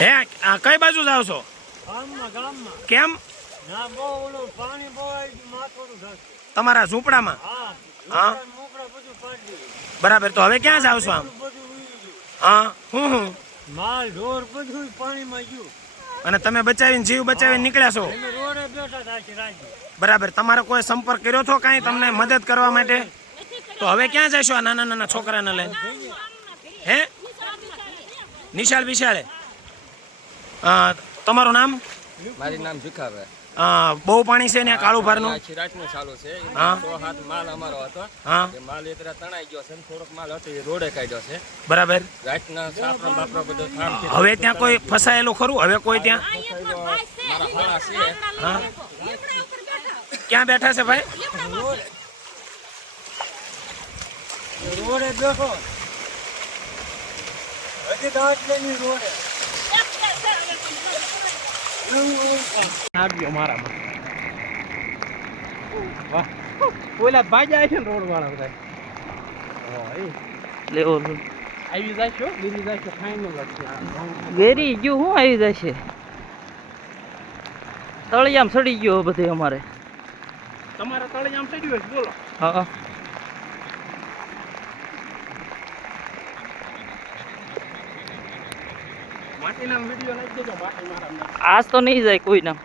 હે આ કઈ બાજુ જાવ છો? કેમ? તમારા ઝૂંપડામાં? હા. બરાબર તો હવે ક્યાં જાવ છો આમ. હા હું હું? માલ ઢોર બધું પાણીમાં ગયું. અને તમે બચાવીને જીવ બચાવીને નીકળ્યા છો? હતા. બરાબર તમારો કોઈ સંપર્ક કર્યો છો કાંઈ તમને મદદ કરવા માટે? તો હવે ક્યાં જશો આ નાના નાના છોકરાને લઈને? હે? નિશાળ વિશાળે. તમારું નામ? મારું નામ જુખાભાઈ. બહુ પાણી છે ને કાળું આખી રાતનું ચાલુ છે. હાથ માલ અમારો હતો. હા. માલ એ તરફ તણાઈ ગયો છે ને થોડોક માલ હતો એ રોડે કાઢ્યો છે. બરાબર. રાતના સાપરા બાપરા બધો હવે ત્યાં કોઈ ફસાયેલું ખરું? હવે કોઈ ત્યાં? મારા હાળા છે. હા. ક્યાં બેઠા છે ભાઈ? રોડે બેઠો. હજી દાંત લઈને રોડે એવું એવું થાય. આપજો મારામાં વાહ ઓલા ભાગ્યા છે ને રોડ વાળા બધા લેવો આવી જાય છો લીલી જાય છો ફાઇનલ જ છે આ. ઘેરી ગયું હું આવી જશે તળિયામ સડી ગયો બધે અમારે તમારા તળે આમ ચડ્યું હોય બોલો હા આજ તો નહીં જાય કોઈ ના